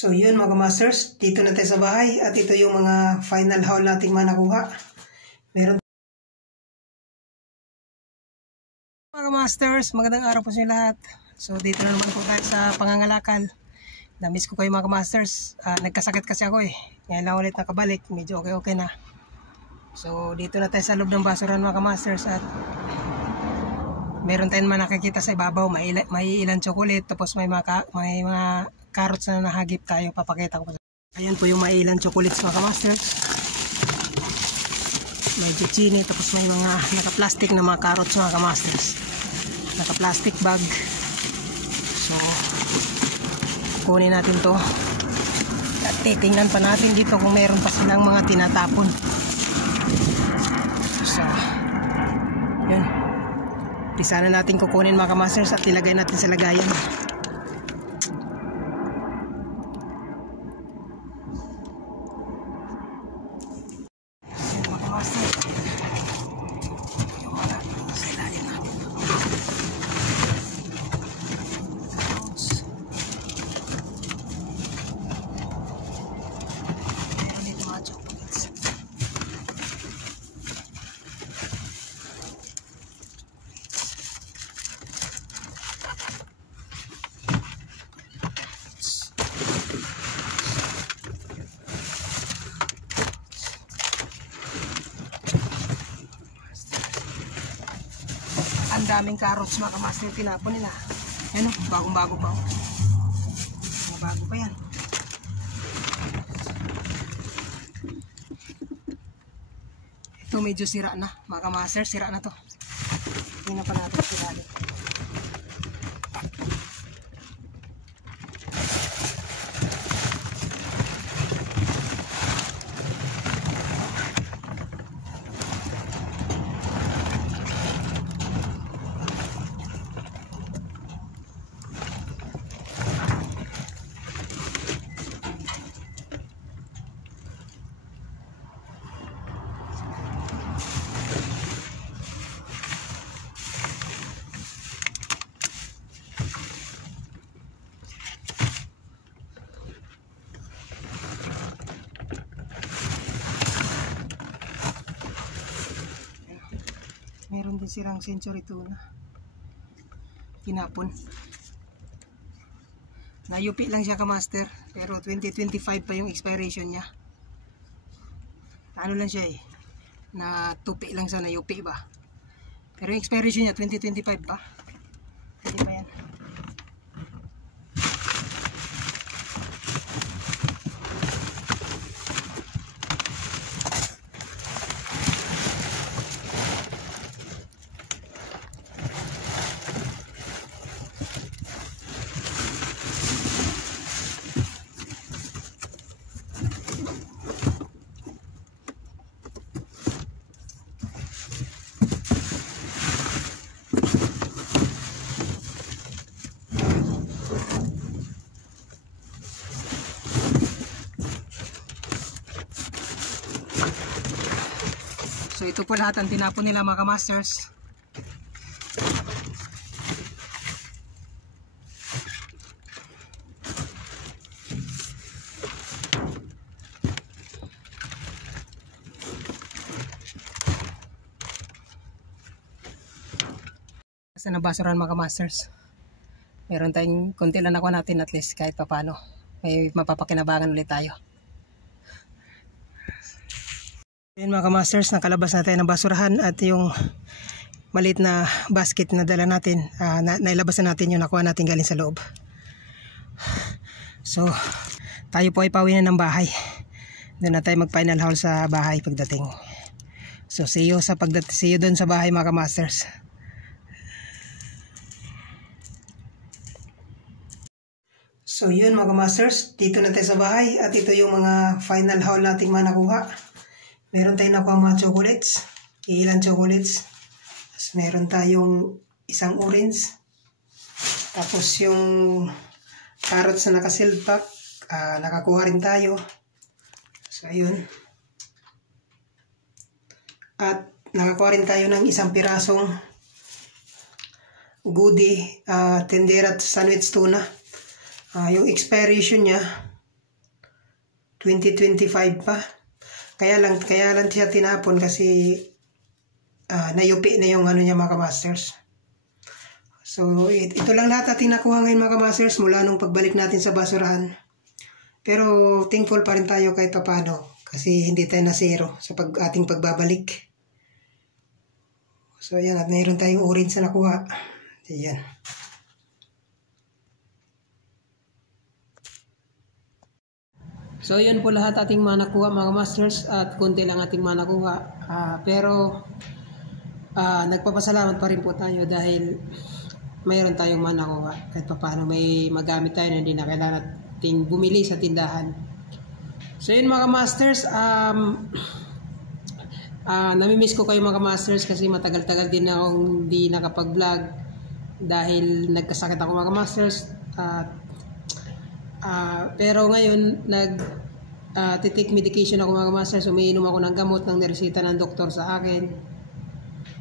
So yun mga masters, dito na tayo sa bahay at ito yung mga final haul nating manakuha. Meron mga masters, magandang araw po sa inyo lahat. So dito na naman po tayo sa pangangalakal. Namiss ko kayo mga masters. Nagkasakit kasi ako eh. Ngayon lang ulit nakabalik, medyo okay na. So dito na tayo sa loob ng basuran mga masters at meron tayong mga nakikita sa ibabaw, may ilang chocolate, tapos may mga carrots na nahagip tayo, papakita ko. Ayan po yung may ilang chocolates mga masters. May zucchini, tapos may mga naka-plastic na mga carrots mga masters. Naka-plastic bag. So kunin natin to at titingnan pa natin dito kung meron pa silang mga tinatapon. So yun, pisa na natin kukunin mga masters at ilagay natin sa lagayan. Ang daming carrots mga kamaster yung tinapon nila. Ayan o, bagong bago pa o. Bago pa yan. Ito medyo sira na mga kamaster, sira na to. Tingnan pa natin sila. Meron din sirang century tuna. Tinapon. Nayupi lang siya ka-master. Pero 2025 pa yung expiration niya. Ano lang siya eh. Natupi lang sa nayupi ba. Pero yung expiration niya 2025 pa. Hindi pa yan. So ito po lahat ang tinapon nila mga masters. Sa nabasuran mga masters. Meron tayong konti lang nakuha natin at least kahit papano. May mapapakinabangan ulit tayo. Ayan mga masters, nakalabas na tayo ng basurahan at yung maliit na basket na dala natin, nailabas na natin yung nakuha natin galing sa loob. So tayo po ay pauwi na ng bahay. Doon na tayo mag final haul sa bahay pagdating. So see you doon sa bahay mga masters. So yun mga masters, dito na tayo sa bahay at ito yung mga final haul nating manakuha. Meron tayong nakuha mga chocolates, ilang chocolates. Tapos meron tayong isang orange. Tapos yung carrots na naka-sealed pack, nakakuha rin tayo. So ayun. At nakakuha rin tayo ng isang pirasong goodie, tender at sandwich tuna. Yung expiration niya 2025 pa. Kaya lang siya tinapon kasi nayupi na yung ano niya mga kamasters. So ito lang lahat ating nakuha ngayon mga kamasters mula nung pagbalik natin sa basurahan. Pero thankful pa rin tayo kahit paano kasi hindi tayo na zero sa ating pagbabalik. So ayan, at mayroon tayong orange na nakuha. Ayan. So yun po lahat ating mga nakuha mga masters at konti lang ating mga nakuha. Pero nagpapasalamat pa rin po tayo dahil mayroon tayong mga nakuha. Kahit paano may magamit tayo na hindi na kailangan nating bumili sa tindahan. So yun mga masters, namimiss ko kayo mga masters kasi matagal-tagal din akong hindi nakapag-vlog dahil nagkasakit ako mga masters. Pero ngayon take medication ako mga masters, umiinom ako ng gamot ng niresita ng doktor sa akin.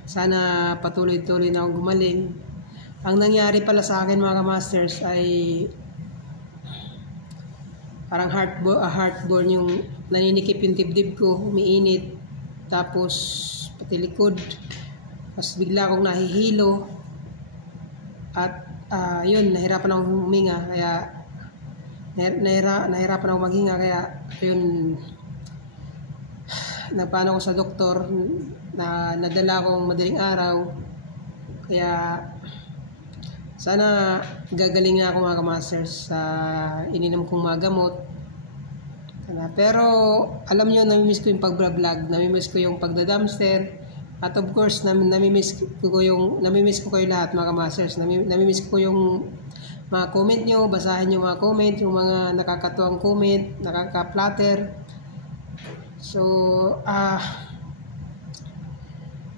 Sana patuloy-tuloy na akong gumaling. Ang nangyari pala sa akin mga masters ay parang heartburn, yung naninikip yung dibdib ko, umiinit, tapos pati likod, tapos bigla akong nahihilo at yun, nahirapan akong huminga, kaya nahirapan akong maghinga, kaya yun, nagpaano ko sa doktor na nadala akong madaling araw, kaya sana gagaling na ako mga kamasters sa ininom kong mga gamot. Pero alam nyo, namimiss ko yung pag-vlog, namimiss ko yung pagda-dumpster, at of course namimiss ko kayo lahat mga kamasters. Namimiss ko yung mga comment nyo, basahin yung mga comment, yung mga nakakatuwang comment, nakaka-flatter. So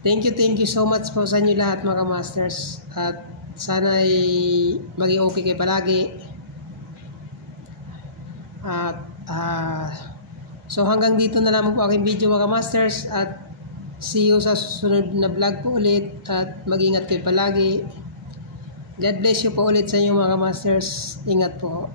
thank you so much po sa inyo lahat mga kamasters, at sana ay maging okay kayo palagi. So hanggang dito na lamang po aking video mga masters, at see you sa susunod na vlog po ulit, at mag-ingat kayo palagi. God bless you po ulit sa inyo mga masters. Ingat po.